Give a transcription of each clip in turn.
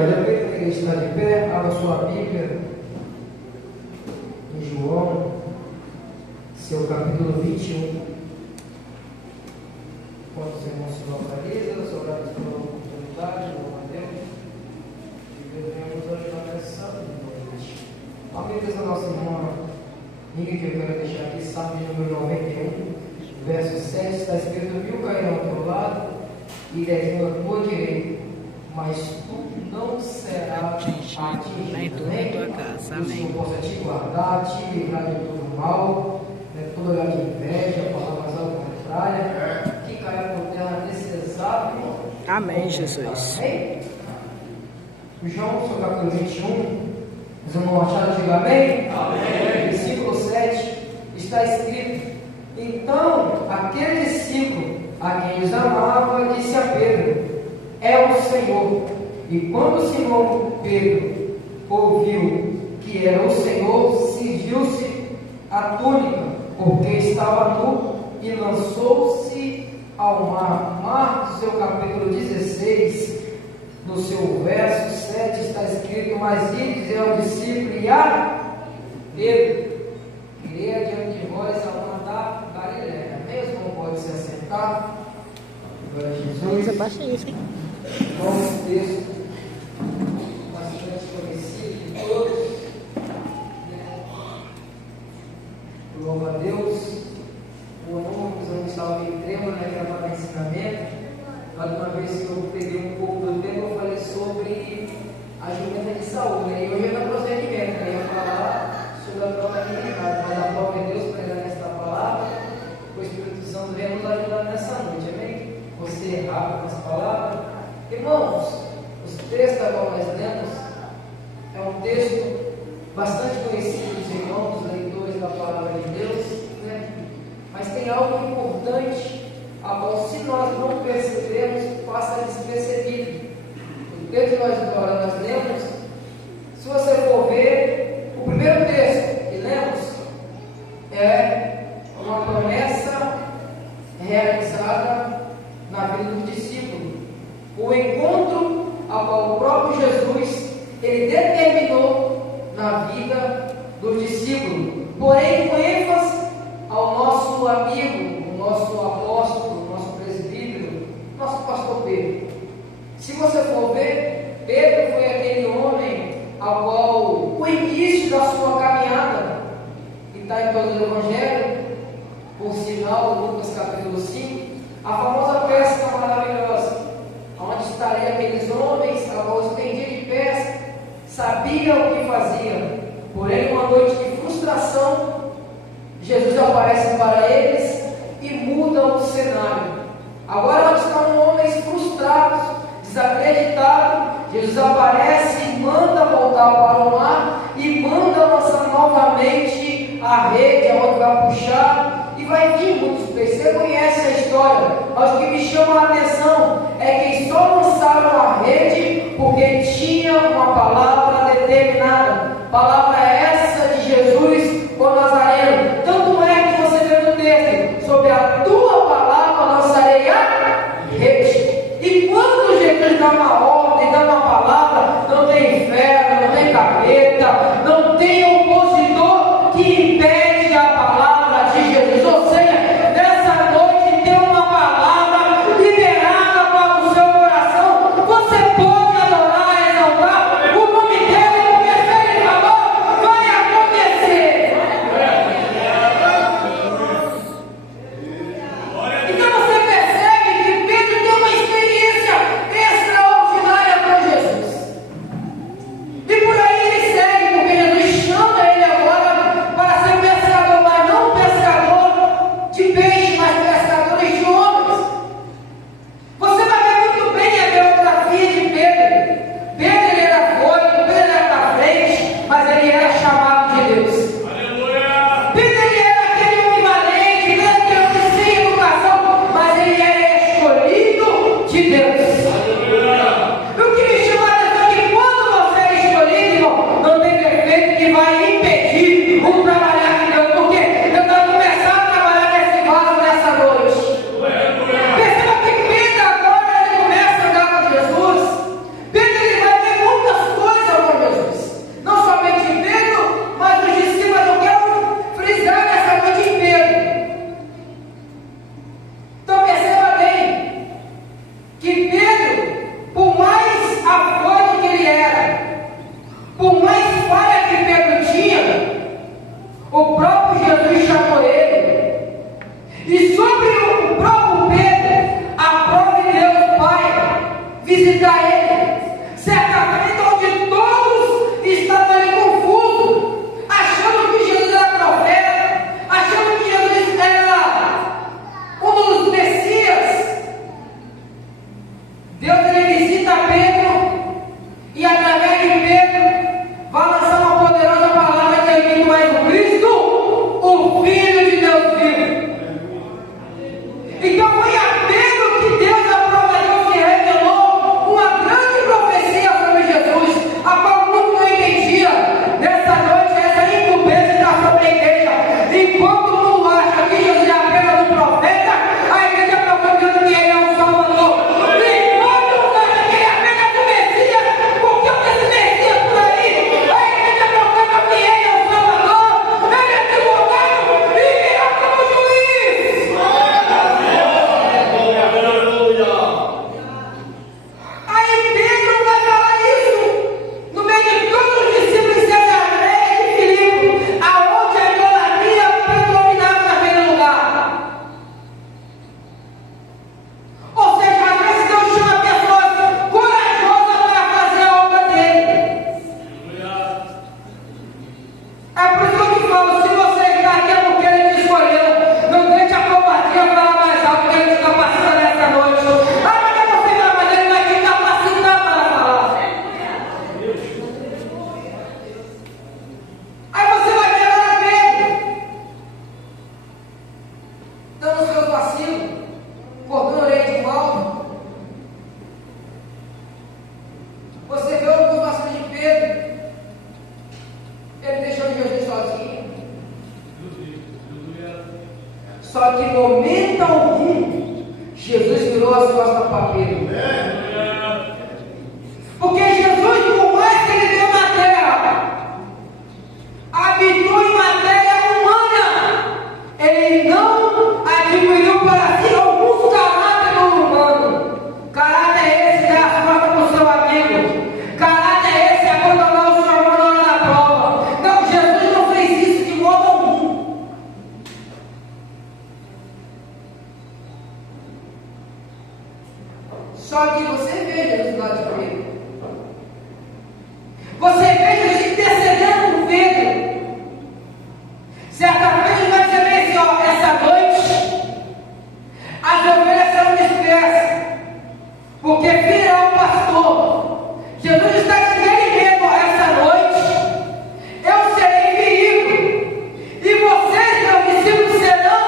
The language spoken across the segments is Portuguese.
Eu peço que ele está de pé, abra sua Bíblia em João, seu capítulo 21. Quando os irmãos se localizam, obrigado pela oportunidade, louvo a Deus, que Deus venha nos ajudar nessa noite. A Bíblia da nossa irmã Ingrid, que eu quero deixar aqui, Salmo de número 91, verso 7, está escrito: 1000 cairão ao teu lado e 10.000 à tua direita, mas tu não serás atingido, nem tua casa. Amém. Que o Senhor possa te guardar, te livrar de todo mal, toda olhar de inveja, palavras ao contrário, que caia por terra nesse exato momento. Amém, Jesus. Amém? João, seu capítulo 21, os irmãos Machado, diga amém? Amém. Versículo 7, está escrito: então aquele discípulo a quem eles amavam disse a Pedro: é o Senhor. E quando Simão Pedro ouviu que era o Senhor, cingiu-se a túnica, porque estava nu, e lançou-se ao mar. Marcos, seu capítulo 16, no seu verso 7, está escrito: mas ele diz ao discípulo e a Pedro: irei adiante de vós a uma da Galiléia. Mesmo não pode se assentar. Glória a Jesus. Você baixa isso, hein? Um texto bastante conhecido de todos. Louva a Deus. O nome que não estava em trema, gravado ensinamento. A última vez que eu peguei um pouco do tempo, eu falei sobre a jumenta de Saúl. E hoje é no procedimento, eu ia falar sobre a prova de Ricardo, mas a prova é Deus pregar nesta palavra. O Espírito Santo vem nos ajudar nessa noite, amém? Você é rápido nessa palavra. Irmãos, o texto a qual nós lemos é um texto bastante conhecido dos irmãos, dos leitores da palavra de Deus, né? Mas tem algo importante, a qual, se nós não percebermos, passa despercebido. O texto que nós lemos, se você for ver, o primeiro texto que lemos é uma promessa realizada na vida do discípulo, o encontro a qual o próprio Jesus ele determinou na vida do discípulo, porém com ênfase ao nosso amigo, o nosso apóstolo, o nosso presbítero, nosso pastor Pedro. Se você for ver, Pedro foi aquele homem ao qual o início da sua caminhada, que está em todo o Evangelho, por sinal, Lucas capítulo 5, a famosa pesca maravilhosa, onde estariam aqueles homens, a qual estendia de pesca, sabia o que fazia, porém, uma noite de frustração, Jesus aparece para eles e muda o cenário. Agora, onde estão homens frustrados, desacreditados, Jesus aparece e manda voltar para o mar e manda lançar novamente a rede, aonde vai puxar e vai vir muitos peixes. Você conhece a história, mas o que me chama a atenção é que eles só lançaram a rede porque tinha uma palavra determinada. Palavra essa de Jesus, o Nazareno. Tanto é que você vê no texto: sobre a tua palavra lançarei a rede. E quando Jesus dá uma ordem, dá uma palavra, não tem inferno, não tem capeta, não tem opositor que impede a palavra de Jesus. Ou seja, nessa noite tem uma palavra liberada para o seu coração. Você pode adorar, exaltar o nome dele, porque se ele falou, Só que em momento algum, Jesus virou as costas para Pedro. Porque Jesus, por mais que ele deu na terra, habitou em matéria humana, ele não adquiriu para si alguns caráteres humanos. Caráter é esse, dar as costas para o seu amigo. Caráter é esse, abandonar o seu irmão na hora da prova. Não, Jesus não fez isso de modo algum. Só que você vê Jesus lá de Pedro. Você vê Jesus intercedendo por Pedro. Certa vez ele vai dizer bem assim, ó, essa noite as ovelhas serão dispersas, porque virá o pastor. Jesus está dizendo ele mesmo, essa noite eu serei perigo, e vocês, meus discípulos, serão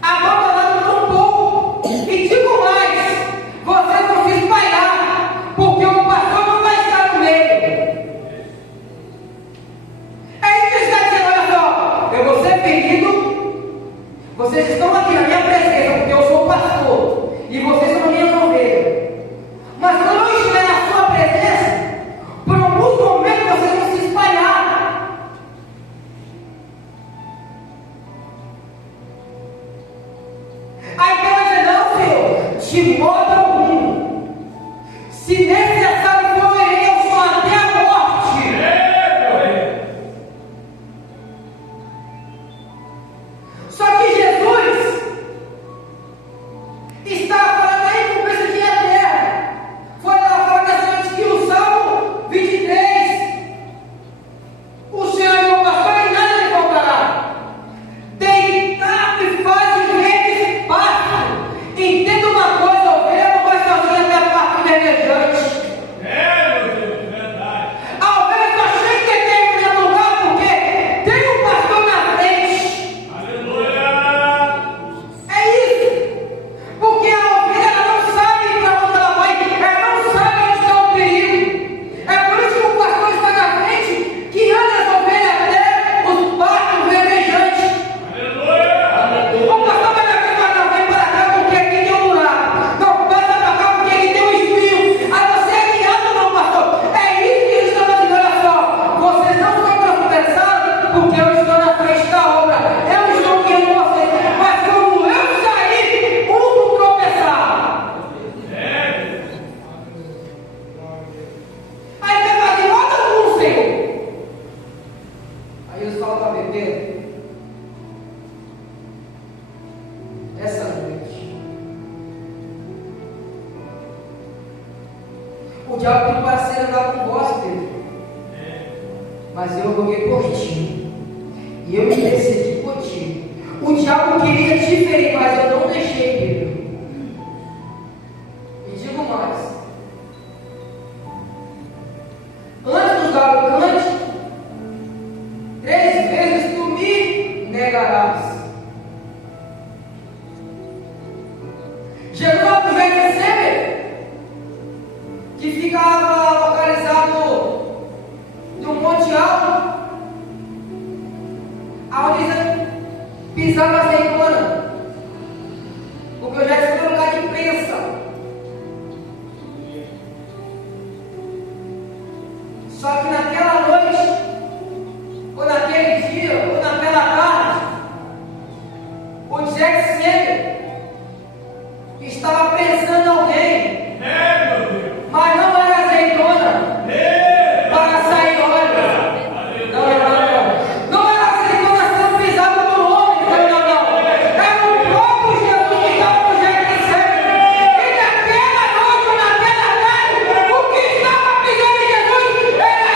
abandonados um pouco. E digo mais, vocês vão se espalhar, porque o pastor não vai estar no meio. É isso que ele está dizendo, olha só, eu vou ser ferido, vocês estão aqui na minha presença, porque eu sou o pastor, e vocês são minhas ovelhas. Mas quando eu estiver na sua presença, por alguns momentos vocês vão se espalhar. Aí Deus vai dizer, não, Senhor, de modo algum, se necessário for, eu irei ao Senhor até a morte. Só que Jesus está falando da recompensa de eterna. Foi lá falar nessa noite que o Salmo 23, o Senhor é meu pastor e nada lhe faltará. Deitado e faz redes pasto. Entenda uma coisa, a ovelha não vai sozinha até a parte verdejante. Meu Deus, verdade. A ovelha só chega em determinado lugar porque tem um pastor na frente. Aleluia. É isso. Porque a ovelha ela não sabe para onde ela vai, ela não sabe onde está o perigo. É por isso que o pastor está na frente, que anda as ovelhas até os pastos verdejantes. Aleluia. O pastor vai na frente, mas não vem para cá porque aqui tem um buraco. Não, passa para cá porque aqui tem um espinho. Aí você é guiado, não, pastor. É isso que eles estão dizendo, olha só. Vocês não estão tropeçando porque eu estou na frente da obra. Eu estou guiando vocês. Mas quando eu sair, um vão tropeçar. Aí Pedro vai dizer, volta com o Senhor. Aí eles falam para Pedro, essa noite, o diabo tem parceiro andar com vós, Pedro. Mas eu roguei por ti, e eu me decidi por ti. O diabo queria te ferir, mas eu não deixei, Pedro. E digo mais, antes do galo cante, 3 vezes tu me negarás. Jesus vai dizer que ficava localizado no Monte Alto, aonde pisava azeitona, porque eu já estou no lugar de bênção. Só que naquela noite, ou naquele dia, ou naquela tarde, o Getsemane estava pensando em alguém, Meu Deus. mas não era azeitona para sair óleo. Não, não, não. Não era azeitona sendo pisada por homem. Não, não, não. Era o próprio Jesus que estava no Getsemane. E naquela noite, naquela tarde, o que estava pisando em Jesus era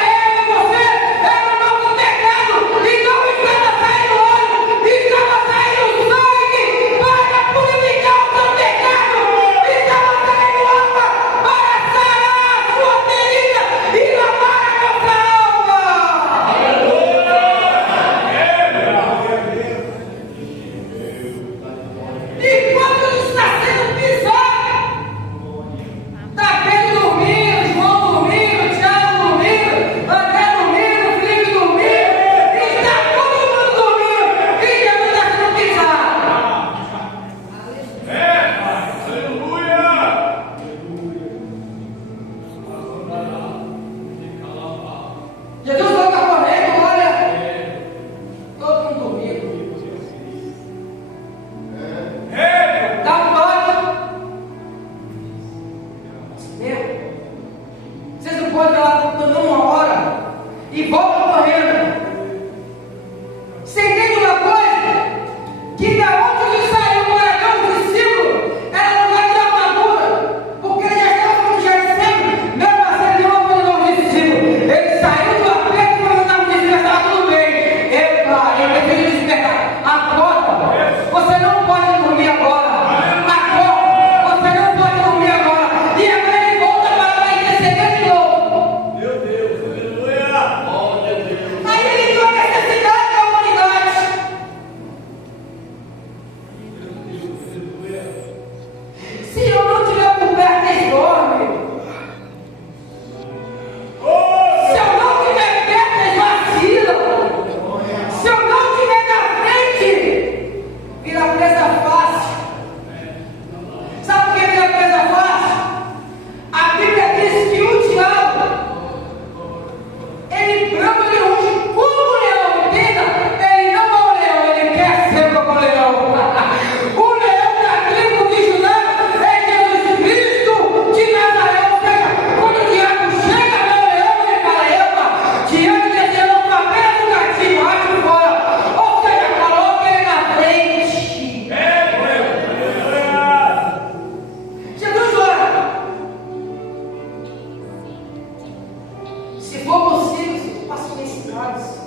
Se for possível, Senhor, passe nesse cálice.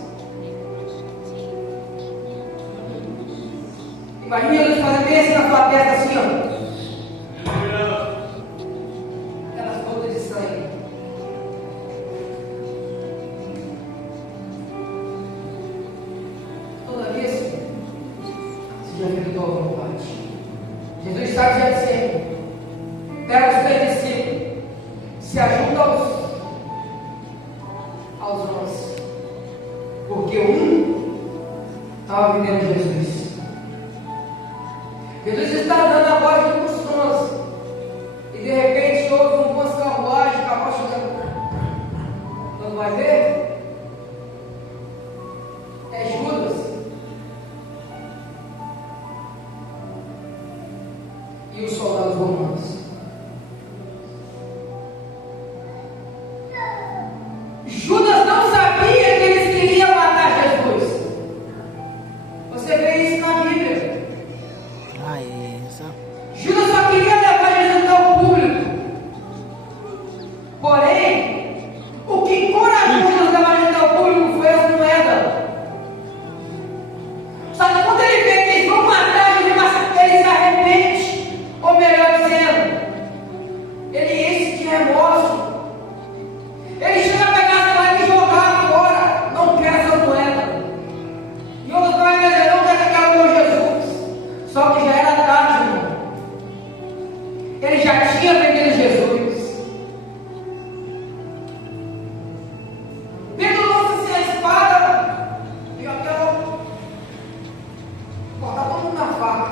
Imagina Jesus fazendo bem assim na sua testa, assim, ó. Aquelas gotas de sangue. Todavia, Senhor, seja feita a tua vontade. Jesus está dizendo sempre: pega os teus discípulos, se ajuda aos 11, porque um estava vendendo Jesus. Jesus está dando a voz de instruções, e de repente houve um monte de carruagem, acabou chegando. Quando vai ver, é Judas e os soldados romanos. Judas não sabia que eles queriam matar Jesus. Você vê isso na Bíblia. Judas só queria levar Jesus ao público. Porém, o que encorajou Judas a levar Jesus ao público foi as moedas. Só que quando ele vê que eles vão matar Jesus, ele se arrepende. Ou melhor dizendo, ele enche de remorso. Ele chega a pegar essa moeda e jogar fora. Não quer essa moeda. E outros vai dizer: não quer pegar o meu Jesus. Só que já era tarde, irmão. Ele já tinha vendido Jesus. Pedro lança-se a espada e até cortar todo mundo na faca.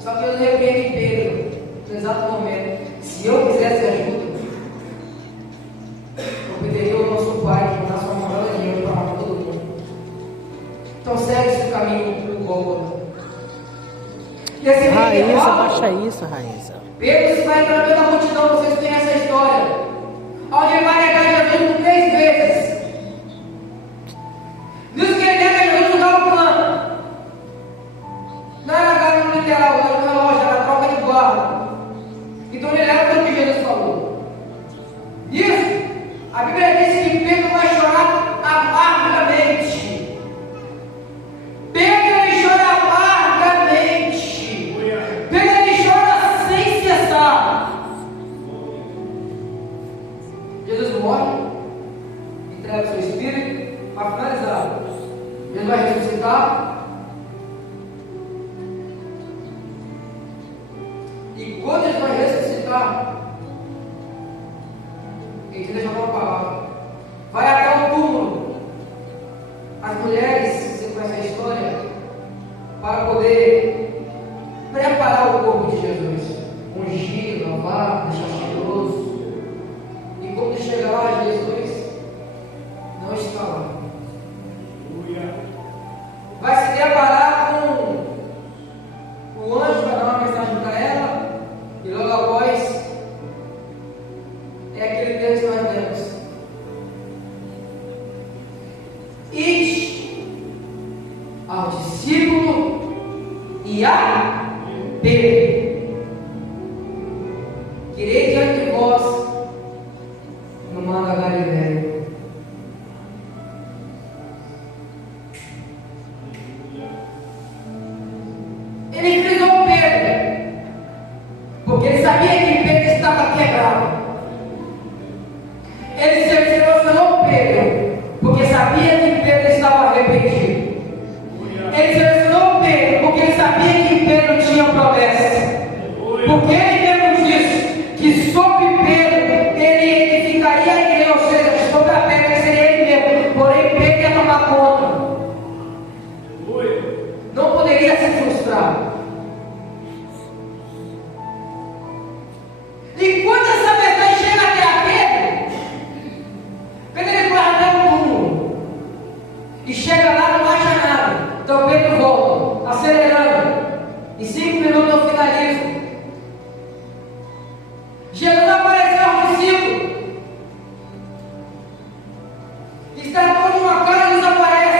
Só que eu repreendo Pedro no exato momento. Se eu quisesse ajuda, eu pediria ao nosso Pai que mandasse uma maior dinheiro para matar todo mundo. Então segue esse caminho do Gólgota. Raíssa, baixa isso, Raíssa. Pedro está entrando na multidão, vocês conhecem a história. Onde ele vai negar Jesus por 3 vezes. Diz que ele nega Jesus no galpão. Não era galho literal, era um relógio, era troca de guarda. Então ele leva tudo que Jesus falou. Isso, a Bíblia diz que Pedro vai chorar amargamente. Pedro ele chora amargamente. Pedro ele chora sem cessar. Jesus morre, entrega o seu espírito para finalizar. Ele vai ressuscitar. E quando ele vai ressuscitar, ele deixa uma palavra. Vai até o túmulo. As mulheres, você conhece a história, para poder preparar o corpo de Jesus, ungir, lavar, deixar cheiroso. E quando chega lá, Jesus não está lá. Vai se deparar com o anjo, vai dar uma mensagem para ela, e logo após é aquele Deus que nós temos. Ide ao discípulo e a Pedro, que irei diante de vós no mar da Galileia. Ele frisou Pedro, porque ele sabia que Pedro estava quebrado. Ele selecionou Pedro, porque sabia que Pedro estava arrependido. Ele selecionou Pedro, porque ele sabia que Pedro tinha promessa. Porque ele mesmo disse que sobre Pedro ele edificaria a igreja, ou seja, sobre a pedra seria ele mesmo. Porém, Pedro ia tomar conta. Não poderia se frustrar. E quando essa mensagem chega até a Pedro, Pedro ele vai até o túmulo. E chega lá, não acha nada. Então Pedro volta, acelerando. Em 5 minutos eu finalizo. Jesus apareceu aos discípulos. Está todo uma cara e desaparece.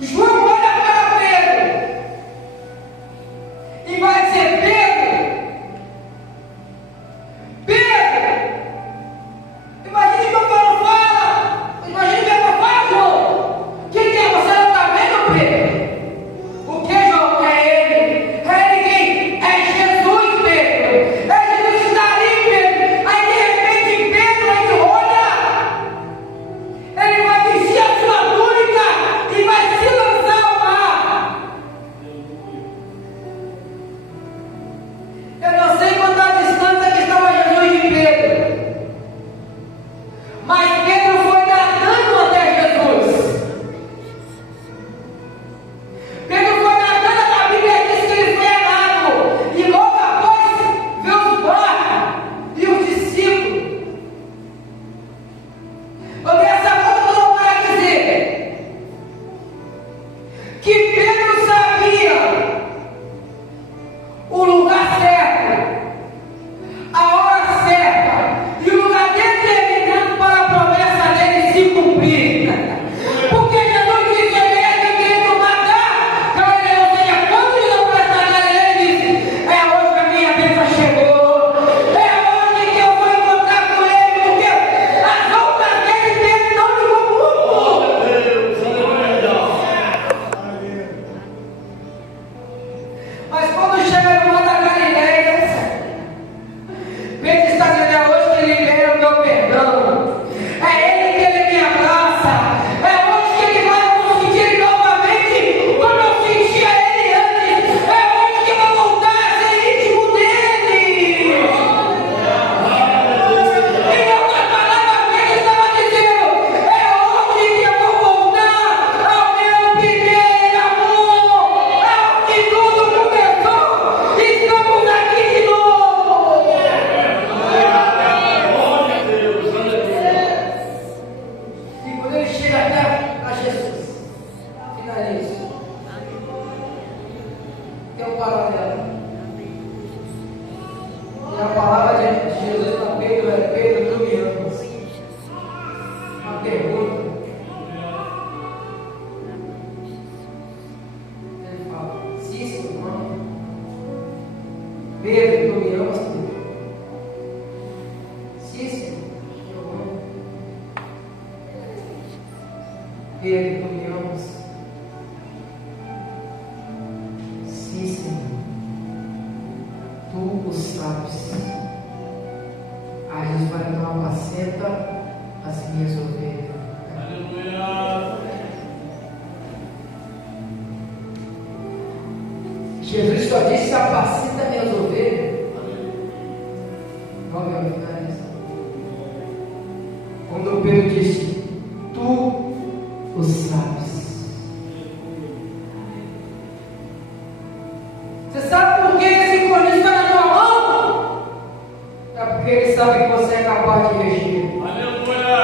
João olha para Pedro e vai dizer: Pedro, imagine que o Pedro fala, imagine que eu falo, João. Que é? Você não está vendo, Pedro? O que, João? É ele. É ele quem? É Jesus, Pedro. É Jesus que está ali, Pedro. Aí de repente Pedro, ele olha, ele vai vestir a sua túnica e vai se lançar ao mar. Eu não sei quanta distância que estava Jesus de Pedro, mas Pedro foi nadando até Jesus. Pedro foi nadando, a Bíblia diz que ele foi a nado, e logo após vê os barcos e os discípulos. Eu dei essa volta para dizer que Pedro sabia o lugar certo, a hora certa e o lugar determinado para a promessa dele se cumprir. Porque Jesus disse: ele é que quem matar, Galileia, ou seja, quando ele para essa Galileia, ele disse: é hoje que a minha bênção chegou, é hoje que eu vou encontrar com ele, porque as outras vezes ele não me convocou. Mas quando chega no mar da Galileia, Pedro está dizendo: é hoje que ele libera o meu perdão, é ele que ele me abraça, é hoje que ele vai me sentir novamente como eu sentia ele antes, é hoje que eu vou voltar a ser íntimo dele. Em outras palavras, Pedro estava dizendo: é hoje que eu vou voltar ao meu primeiro amor, aonde tudo começou, estamos aqui de novo. E quando ele chega até a Jesus, finaliza. Tem um paralelo. E a palavra de Jesus para Pedro é: Pedro, tu me amas? Uma pergunta. Ele fala: sim, Senhor, amo. Pedro, tu me amas? Pedro? Sim, Senhor, eu amo. Pedro, tu me amas? Sim, Senhor, tu o sabes. Aí Jesus vai dar uma apacenta as minhas ovelhas. Aleluia. Jesus só disse: apacenta minhas ovelhas. Vamos imaginar isso. Quando Pedro disse: tu o sabes. Você sabe por que esse conjunto está na tua mão? É porque ele sabe que você é capaz de regir. Aleluia.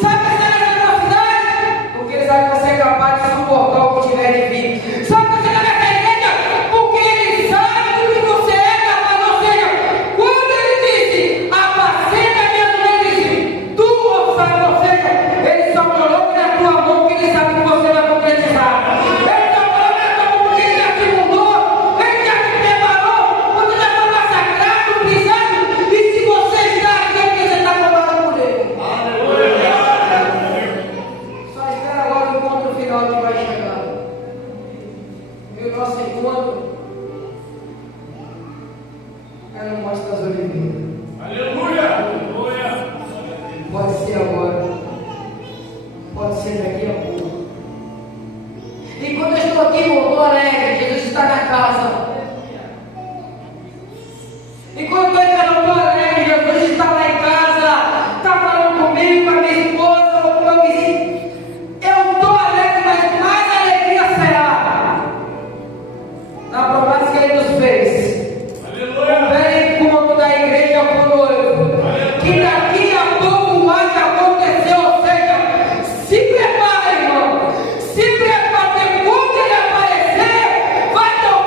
Sabe que você é na velocidade? Porque ele sabe que você é capaz de suportar o que tiver de vir. Sabe que você está nessa igreja? Porque ele sabe do que você é capaz. Ou seja, quando ele disse: apacenta minhas ovelhas, tu o sabes. Ou seja, ele só coloca na tua mão que ele sabe que você vai concretizar. Ele só coloca na tua mão porque ele já te mudou, ele já te preparou, você já foi massacrado, pisado. E se você está aqui, é porque você está tomado por ele. Só espera agora o encontro final que vai chegar. E o nosso encontro é no Monte das Oliveiras. Aleluia. Aleluia. Pode ser agora, pode ser daqui a pouco. E quando eu estou aqui, eu estou alegre, Jesus está na casa. E quando eu estou alegre, Jesus está lá em casa, está falando comigo, com a minha esposa, com o meu vizinho. Eu estou alegre, mas mais alegria será na promessa que ele nos fez. Aleluia. O velho encontro da igreja com o noivo, que daqui a pouco vai acontecer. Ou seja, se prepara, irmão, se prepara, porque quando ele aparecer, vai ter um